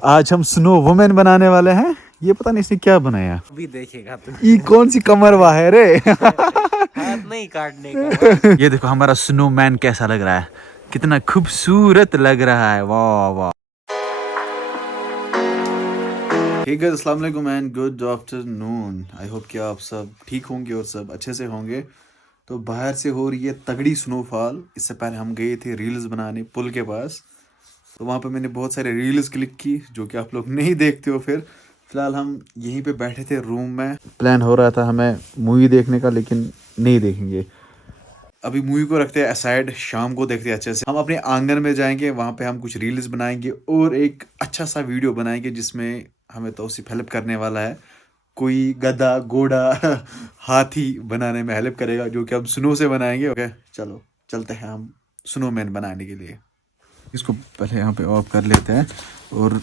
आज हम snow women बनाने वाले हैं। ये पता नहीं इसने क्या बनाया, अभी देखेगा तू। ये कौन सी कमरवा है रे। हाथ नहीं काटने का। ये देखो हमारा स्नो मैन कैसा लग रहा है, कितना खूबसूरत लग रहा है, वाह वाह। हे गाइस, अस्सलाम वालेकुम and good afternoon. I hope कि आप सब ठीक होंगे और सब अच्छे से होंगे। तो बाहर से हो रही है तगड़ी स्नोफॉल। इससे पहले हम गए थे रील्स बनाने पुल के पास, तो वहाँ पे मैंने बहुत सारे रील्स क्लिक की जो कि आप लोग नहीं देखते हो। फिलहाल हम यहीं पे बैठे थे रूम में। प्लान हो रहा था हमें मूवी देखने का, लेकिन नहीं देखेंगे अभी। मूवी को रखते हैं असाइड, शाम को देखते हैं अच्छे से। हम अपने आंगन में जाएंगे, वहाँ पे हम कुछ रील्स बनाएंगे और एक अच्छा सा वीडियो बनाएंगे जिसमें हमें तौसीफ हेल्प करने वाला है। कोई गधा घोड़ा हाथी बनाने में हेल्प करेगा, जो कि हम स्नो से बनाएंगे। ओके चलो चलते हैं हम स्नोमैन बनाने के लिए। इसको पहले यहाँ पे ऑफ कर लेते हैं और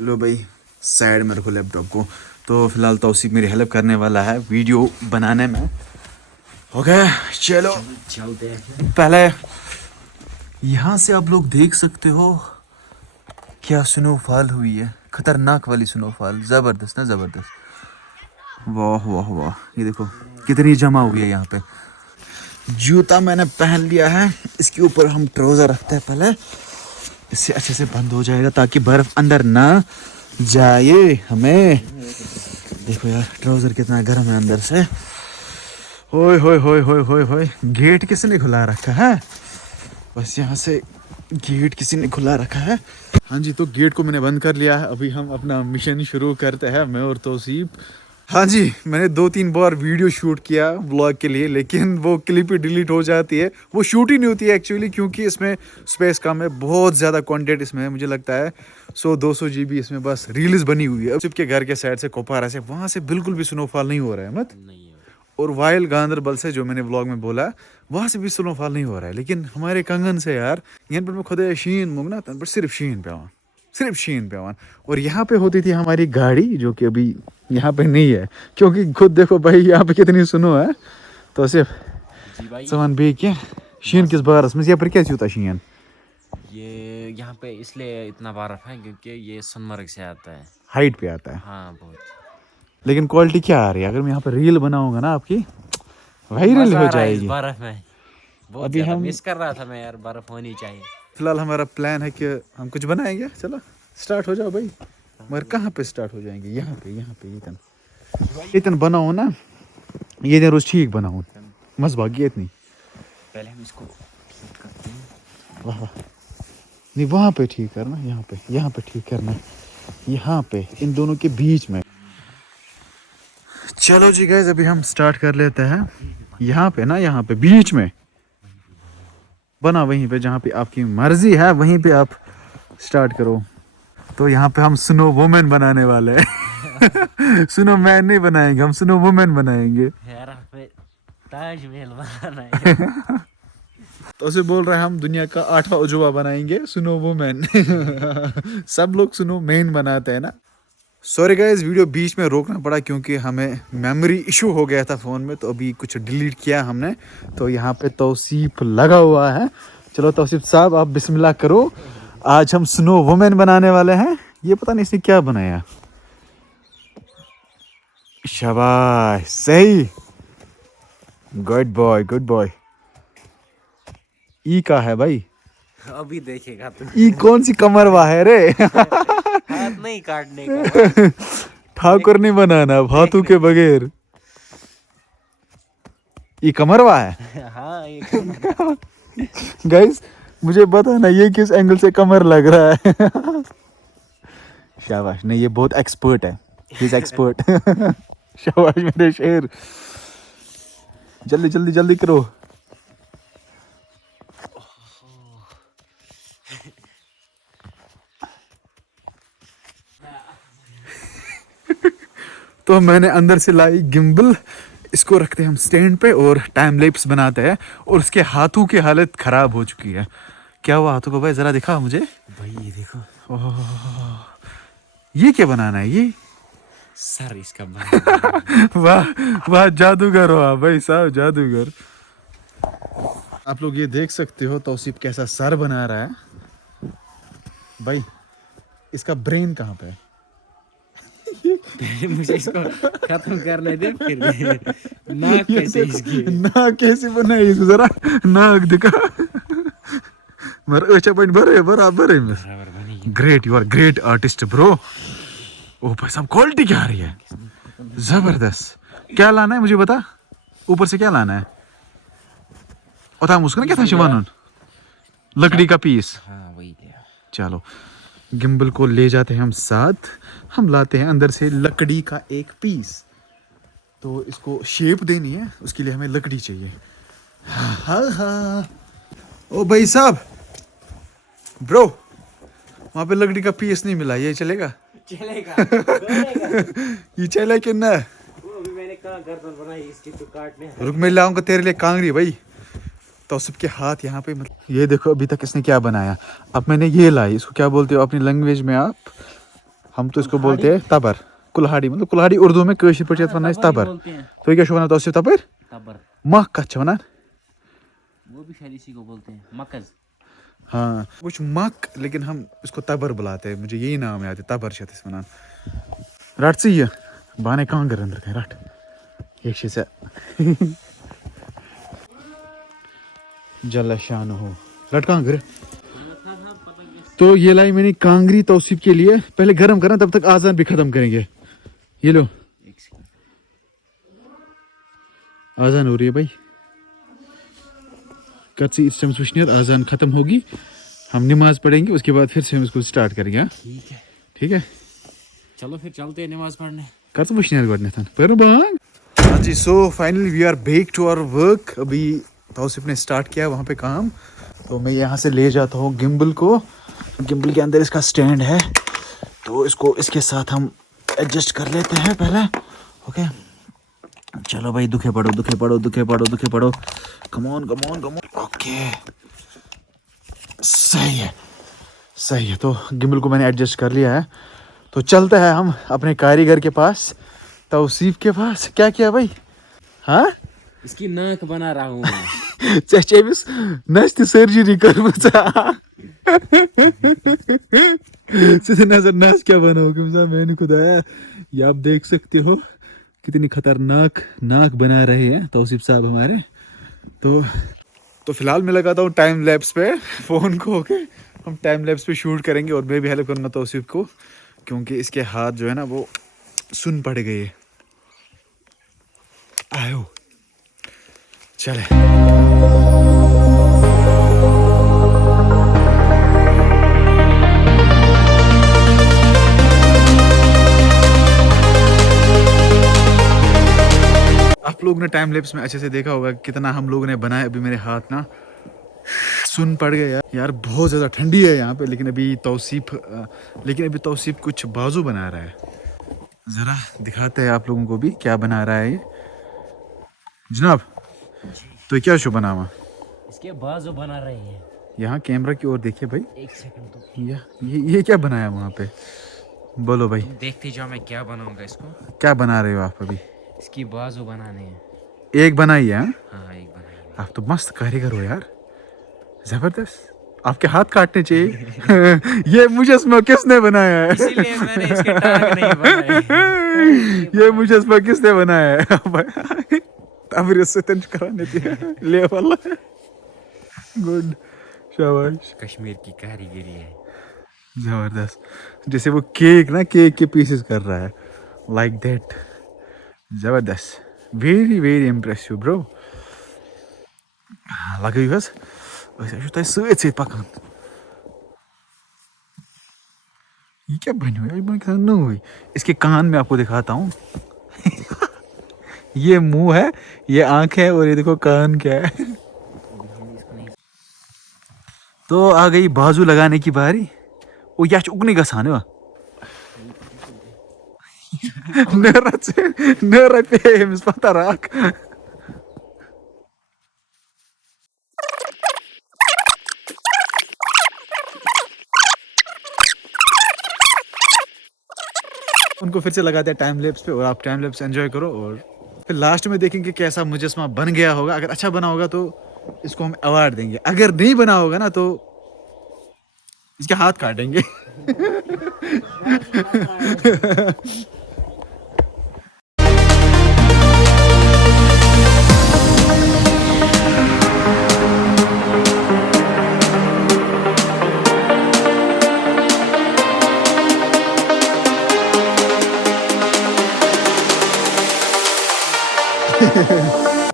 लो भाई साइड में रखो लैपटॉप को। तो फिलहाल तौसीफ मेरी हेल्प करने वाला है वीडियो बनाने में। ओके चलो चलते हैं। पहले यहाँ से आप लोग देख सकते हो क्या स्नोफॉल हुई है, खतरनाक वाली स्नोफॉल, जबरदस्त ना जबरदस्त। वाह वाह वाह, ये देखो कितनी जमा हुई है यहाँ पे। जूता मैंने पहन लिया है, इसके ऊपर हम ट्राउजर रखते हैं पहले, इससे अच्छे से बंद हो जाएगा ताकि बर्फ अंदर ना जाए हमें। देखो यार ट्राउजर कितना गर्म है अंदर से। होय होय होय होय होय होय, गेट किसने खुला रखा है? बस यहाँ से गेट किसी ने खुला रखा है। हाँ जी, तो गेट को मैंने बंद कर लिया है। अभी हम अपना मिशन शुरू करते हैं, मैं और तौसीफ। हाँ जी, मैंने 2-3 बार वीडियो शूट किया व्लॉग के लिए, लेकिन वो क्लिप ही डिलीट हो जाती है। वो शूट ही नहीं होती है एक्चुअली, क्योंकि इसमें स्पेस कम है, बहुत ज़्यादा कंटेंट इसमें है। मुझे लगता है 100-200 GB इसमें बस रील्स बनी हुई है। तौसीफ के घर के साइड से कुपवारा से, वहाँ से बिल्कुल भी स्नोफॉल नहीं हो रहा है मत। नहीं है। और वाइल गांधरबल से, जो मैंने व्लॉग में बोला, वहाँ से भी स्नोफॉल नहीं हो रहा है। लेकिन हमारे कंगन से यार, यहाँ पर मैं खुद शीन मूंग ना, तन पर सिर्फ शीन पे आवान। और यहाँ पे होती थी हमारी गाड़ी, जो कि अभी यहाँ पे नहीं है, क्योंकि खुद देखो भाई यहाँ पे कितनी सुनो है। तो सिर्फ जी भाई, समान बे क्या शीन किस बारस में यहाँ पर क्या होता शीन? ये यहाँ पे इसलिए इतना बर्फ है क्योंकि ये सोनमर्ग से आता है। हाइट पे आता है। हाँ बहुत। लेकिन क्वालिटी क्या आ रही है? अगर मैं यहाँ पर रील बनाऊंगा ना आपकी, वायरल मजा हो आ रहा है इस जाएगी। बर्फ में, बहुत अभी ज्यादा हम मिस कर रहा था मैं यार, बर्फ होनी चाहिए। फिलहाल हमारा प्लान है कि हम कुछ बनाएंगे। चलो स्टार्ट हो जाओ भाई। मगर कहाँ पे स्टार्ट हो जाएंगे? यहाँ पे ये तन बनाओ ना, ये दिन रोज ठीक बनाओ, मस भागी इतनी। पहले हम इसको ठीक करते हैं। वाह वाह, नहीं वहाँ पे ठीक करना, यहाँ पे ठीक करना, यहाँ पे इन दोनों के बीच में। चलो जी गाइस, अभी हम स्टार्ट कर लेते हैं। यहाँ पे ना, यहाँ पे बीच में बना, वहीं पे जहाँ पे आपकी मर्जी है वहीं पे आप स्टार्ट करो। तो यहाँ पे हम स्नो वुमेन बनाने वाले हैं। स्नो मैन नहीं बनाएंगे, हम स्नो वुमेन बनाएंगे। यार हमें ताजमहल बनाना है। तो उसे बोल रहे हैं हम दुनिया का 8वां अजूबा बनाएंगे, स्नो वुमेन। सब लोग स्नो मैन बनाते हैं ना। सॉरी गाइस, वीडियो बीच में रोकना पड़ा क्योंकि हमें मेमोरी इशू हो गया था फ़ोन में, तो अभी कुछ डिलीट किया हमने। तो यहाँ पे तौसीफ लगा हुआ है। चलो तौसीफ साहब आप बिस्मिल्लाह करो। आज हम स्नो वुमेन बनाने वाले हैं। ये पता नहीं इसने क्या बनाया। शाबाश, सही, गुड बॉय गुड बॉय। ई का है भाई? अभी देखेगा तू। ई कौन सी कमरवा है रे? हाथ नहीं काटने का। ठाकुर नहीं बनाना भातू के बगैर। ये कमरवा है। हाँ ये गाइस मुझे बताना ये किस एंगल से कमर लग रहा है। शाबाश, नहीं ये बहुत एक्सपर्ट है, ही इज एक्सपर्ट। शाबाश मेरे शेर, जल्दी जल्दी जल्दी करो। तो मैंने अंदर से लाई गिम्बल, इसको रखते हैं हम स्टैंड पे और टाइम लैप्स बनाते हैं। और उसके हाथों की हालत खराब हो चुकी है। क्या हुआ हाथों को भाई, जरा दिखा मुझे। भाई ये देखो, ये क्या बनाना है ये? सर इसका बना। वाह वाह, जादूगर हो आप भाई साहब, जादूगर। आप लोग ये देख सकते हो तौसीफ कैसा सर बना रहा है भाई। इसका ब्रेन कहाँ पे है? पहले मुझे इसको खत्म करने दे फिर नाक ये कैसे देखो, इसकी नाक कैसे बनाई इसको जरा, नाक दिखा। मगर अच्छा पॉइंट बरे बराबर है मिस। बराबर बनेगी। Great, you are great artist bro. ओ भाई साहब क्वालिटी क्या आ रही है, जबरदस्त। क्या लाना है मुझे बता, ऊपर से क्या लाना है? उता मुस्कुन क्या था शिवानन, लकड़ी का पीस। हाँ वही लिया। चलो गिम्बल को ले जाते हैं हम साथ, हम लाते हैं अंदर से लकड़ी का एक पीस। तो इसको शेप देनी है, उसके लिए हमें लकड़ी चाहिए। हाँ हाँ। ओ भाई साहब ब्रो, वहाँ पे लकड़ी का पीस नहीं मिला, ये चलेगा? चलेगा ये चले कि ना? वो अभी मैंने कहा गर्दन बनाई इसकी तो काटने। रुक मैं लाऊंगा तेरे लिए कांगड़ी भाई। तो सबके हाथ यहाँ पे मतलब ये देखो अभी तक इसने क्या बनाया। अब मैंने ये लाई, इसको क्या बोलते हो अपनी लैंग्वेज में आप? हम तो इसको बोलते हैं तबर, कुल्हाड़ी। मतलब कुल्हाड़ी उर्दू में कशीर पट वन तबर। तो ये क्या वन तो तबर तबर मक कच वन? वो भी शायद इसी को बोलते हैं मकज। हाँ कुछ मक, लेकिन हम इसको तबर बुलाते हैं, मुझे यही नाम याद है, तबर शायद इस वनान। रट से ये बाने कहाँ कर अंदर रट एक चीज है। जल्ला शान हो रट कहाँ कर। तो ये लाई मैंने कांगरी तौसीफ के लिए, पहले गर्म करना तब तक आजान भी खत्म करेंगे। ये लो आजान हो रही है भाई, कद से इस टाइम सुशनियत आजान खत्म होगी, हम नमाज पढ़ेंगे, उसके बाद फिर से हम इसको स्टार्ट करेंगे। हाँ ठीक है ठीक है, चलो फिर चलते हैं नमाज पढ़ने। कर तो वशनियत गॉडनेथन पर बांग। हाँ जी, so finally we are back to our work. अभी तौसीफ ने स्टार्ट किया वहाँ पे काम, तो मैं यहाँ से ले जाता हूँ गिम्बल को। गिम्बल के अंदर इसका स्टैंड है, तो इसको इसके साथ हम एडजस्ट कर लेते हैं पहले। ओके चलो भाई, दुखे पड़ो दुखे पड़ो दुखे पड़ो दुखे पड़ो, कमॉन कमॉन कमॉन। ओके सही है सही है। तो गिम्बल को मैंने एडजस्ट कर लिया है, तो चलते हैं हम अपने कारीगर के पास, तौसीफ के पास। क्या किया भाई? हाँ इसकी नाक बना रहा हूँ। चेमिस नस्ट सर्जरी कर सीधे नजर नाश क्या बनाओगे मैंने खुदाया। ये आप देख सकते हो कितनी खतरनाक नाक बना रहे हैं तौसीफ साहब हमारे। तो फिलहाल मैं लगाता हूँ टाइम लैप्स पे फोन को। ओके हम टाइम लैप्स पे शूट करेंगे और मैं भी हेल्प करूँगा तौसीफ को, क्योंकि इसके हाथ जो है ना वो सुन पड़ गए। आयो चले। आप लोग ने टाइम लैप्स में अच्छे से देखा होगा कितना हम लोगों ने बनाया। अभी मेरे हाथ ना सुन पड़ गए यार बहुत ज़्यादा ठंडी है यहाँ पे। लेकिन अभी तौसीफ कुछ बाजू बना रहा है, ज़रा दिखाते हैं आप लोगों को भी क्या बना रहा है ये जनाब। तो क्या शो बना हुआ? इसके बाजू बना रहे हैं। यहाँ कैमरा की ओर देखिए भाई। एक सेकंड तो ये क्या बनाया वहाँ पे? बोलो भाई। देखते जाओ मैं क्या बनाऊंगा इसको। क्या बना रहे हो आप अभी? इसकी बाजू बनाने हैं। एक बनाई है? हाँ एक बनाई। आप तो मस्त कारीगर हो यार, जबरदस्त। आपके हाथ काटने चाहिए। ये मुजस्मा किसने बनाया है? इसीलिए मैंने इसके टांग नहीं बनाए। ये मुजस्मा किसने बनाया है? अब इससे तंज कराने दिया ले वाला। गुड शाबाश, कश्मीर की कारीगरी है जबरदस्त। जैसे वो केक ना, केक के पीसेस कर रहा है लाइक दैट। जबरदस्त, वेरी वेरी इम्प्रेसिव ब्रो। लगे बस सत पकान। ये क्या बनी हुई? इसके कान में आपको दिखाता हूँ। ये मुंह है, ये आंख है, और ये देखो कान क्या है। तो आ गई बाजू लगाने की बारी। वो या उगने का सान नर पे पता राख। उनको फिर से लगाते हैं टाइम लैप्स पे, और आप टाइम लैप्स एंजॉय करो, और फिर लास्ट में देखेंगे कैसा मुजस्मा बन गया होगा। अगर अच्छा बना होगा तो इसको हम अवार्ड देंगे, अगर नहीं बना होगा ना तो इसके हाथ काटेंगे।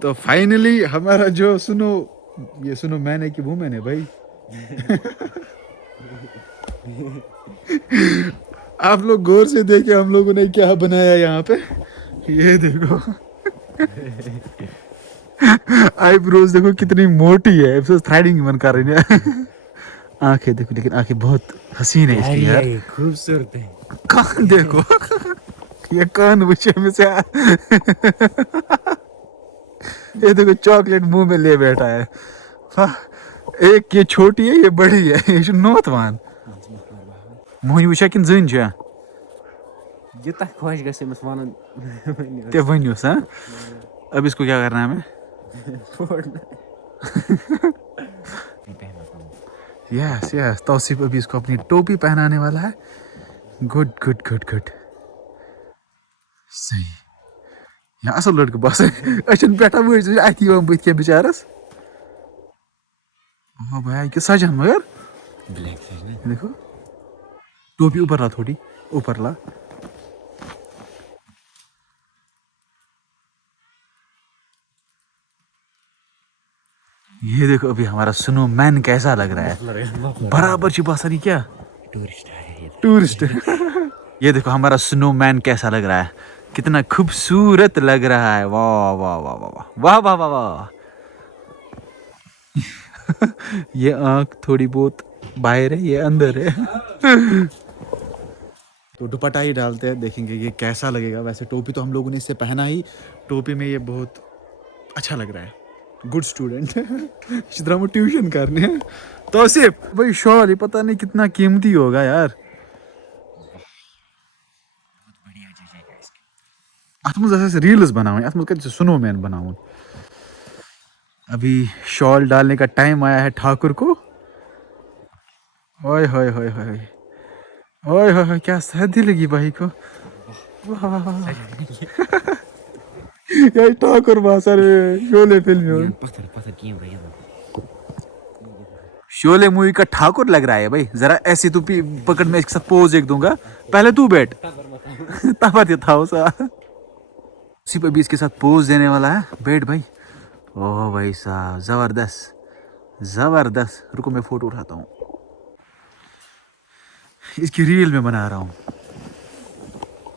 तो फाइनली हमारा जो सुनो मैन है कि वुमेन है भाई। आप लोग गौर से देखे हम लोगों ने क्या बनाया यहाँ पे। ये देखो आईब्रोज देखो कितनी मोटी है, थ्रेडिंग मन कर रही है। आंखें देखो, लेकिन आंखें बहुत हसीन है इसकी यार। खूबसूरत है। कान देखो, ये कान विषय में से ये देखो चॉकलेट मुंह में ले बैठा है। एक ये छोटी है, ये बड़ी है, ये नोत मान मोहन वुशा किन जन छ ये तक खुश गसे मस वानन ते वनियोस। हाँ, अब इसको क्या करना है हमें? यस यस, तौसीफ अभी इसको अपनी टोपी पहनाने वाला है। गुड गुड गुड गुड, सही। यहाँ असल लड़के बस अचन पेटा वो अति बत क्या बेचारस। ओ भाई क्या सजन मगर ब्लैक है। देखो टोपी ऊपर ला, थोड़ी ऊपर ला। ये देखो अभी हमारा स्नोमैन कैसा लग रहा है, बराबर चिपासनी क्या टूरिस्ट है ये। टूरिस्ट। ये देखो हमारा स्नोमैन कैसा लग रहा है, कितना खूबसूरत लग रहा है। वाह वाह वाह वाह वाह वाह वाह वाह। ये आंख थोड़ी बहुत बाहर है, ये अंदर है। तो दुपट्टा ही डालते हैं, देखेंगे ये कैसा लगेगा। वैसे टोपी तो हम लोगों ने इससे पहना ही, टोपी में ये बहुत अच्छा लग रहा है। Good student. इस तरह वो ट्यूशन करने। तो सिर्फ भाई शॉल ही पता नहीं कितना कीमती होगा यार। अत मज रील्स बनावन, अत मज स्नोमैन बनावन। अभी शॉल डालने का टाइम आया है ठाकुर को। ओए होए होए होए ओए होए होए, क्या सर्दी लगी भाई को। यार ठाकुर बासर शोले फिल्म, पत्थर पत्थर किए भाई। शोले मूवी का ठाकुर लग रहा है भाई। जरा ऐसी तू पकड़, मैं इसके साथ पोज एक दूंगा, पहले तू बैठ। तब था उसा सिर्फ अभी इसके साथ पोज देने वाला है। बैठ भाई। ओह भाई साहब जबरदस्त जबरदस्त। रुको मैं फोटो उठाता हूँ, इसकी रील में बना रहा हूँ।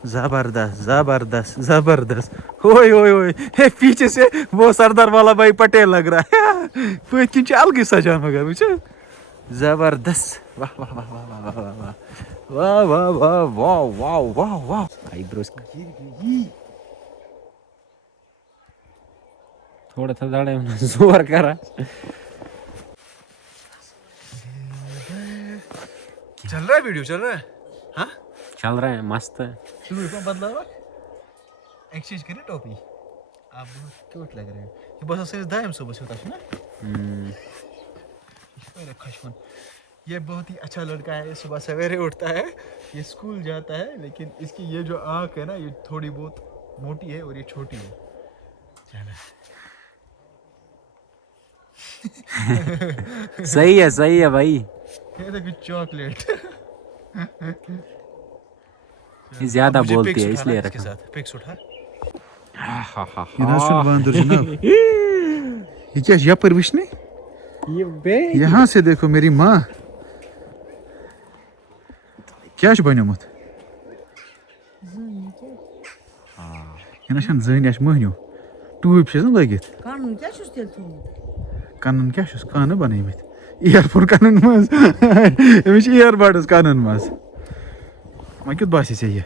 जबरदस्त जबरदस्त जबरदस्त। ओए ओए ओए, हे पीछे से वो सरदार वाला भाई पटेल लग रहा है। वो किंच अलग सजा मगर मुझे जबरदस्त। वाह वाह वाह वाह वाह वाह वाह वाह वाह वाह वाह वाह वाह। आईब्रोज थोड़ा था दाड़े में जोर करा। चल रहा है वीडियो, चल रहा है। हाँ चल रहा है, मस्त है। बदला एक्सचेंज करे टोपी। आप बहुत क्यूट लग रहे हो। ये बस से दायम सुबह से होता है ना। ये बहुत ही अच्छा लड़का है, सुबह सवेरे उठता है, ये स्कूल जाता है, लेकिन इसकी ये जो आँख है ना, ये थोड़ी बहुत मोटी है और ये छोटी है। सही है भाई। ये देखो चॉकलेट। ये ज्यादा बोलती है इसलिए इसके रखा। साथ पिक्स उठा। ये ये क्या यहाँ पर विष्णु, यहाँ से देखो मेरी माँ क्या बनोमुत। जन मोहनियो टूब लगित कनन क्या कान बनमित ईयरफोन कनन मज अमिस ईयरबड्स कनन मज। वह क्युत बासी ये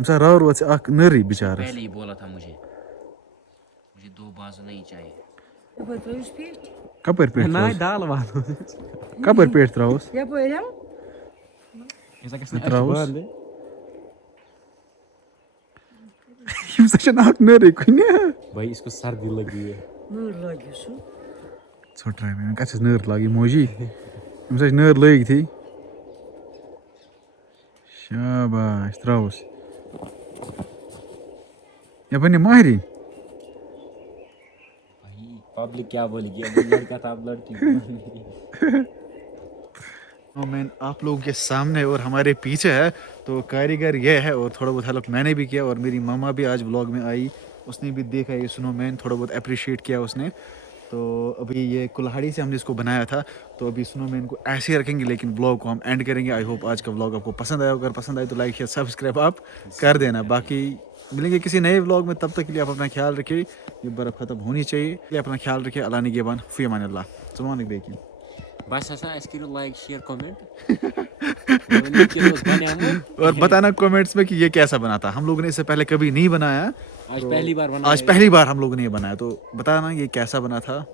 राव रोज नरी बेचारा। पहले ही बोला था मुझे दो बाजू नहीं चाहिए। कपर पेट ना दाल वालो कपर पेट त्रावस से नाक नर कुन भाई इसको सर्दी लगी है। सो ट्राई मैंने कहा नर लगी मोजी से नर लग थी शाबाश त्राउस या बने माहिरी भाई पब्लिक क्या बोलेगी, अब लड़का था अब लड़की बोलेगी। मैन आप लोगों के सामने और हमारे पीछे है तो कारीगर ये है और थोड़ा बहुत हेल्प मैंने भी किया और मेरी मामा भी आज व्लॉग में आई, उसने भी देखा ये स्नोमैन, थोड़ा बहुत अप्रिशिएट किया उसने। तो अभी ये कुल्हाड़ी से हमने इसको बनाया था, तो अभी स्नोमैन को ऐसे ही रखेंगे लेकिन व्लॉग को हम एंड करेंगे। आई होप आज का व्लॉग आपको पसंद आया, अगर पसंद आए तो लाइक शेयर सब्सक्राइब आप कर देना। बाकी मिलेंगे किसी नए व्लॉग में, तब तक के लिए आप अपना ख्याल रखिए, ये बर्फ़ खत्म होनी चाहिए, अपना ख्याल रखिए। अल्लाह निगहबान, फी अमान अल्लाह, सुभान देखिए बस ऐसा इसके लाइक शेयर कमेंट और बताना कमेंट्स में कि ये कैसा बना था। हम लोगों ने इससे पहले कभी नहीं बनाया, आज पहली बार बना, आज पहली बार हम लोगों ने ये बनाया, तो बताना ये कैसा बना था।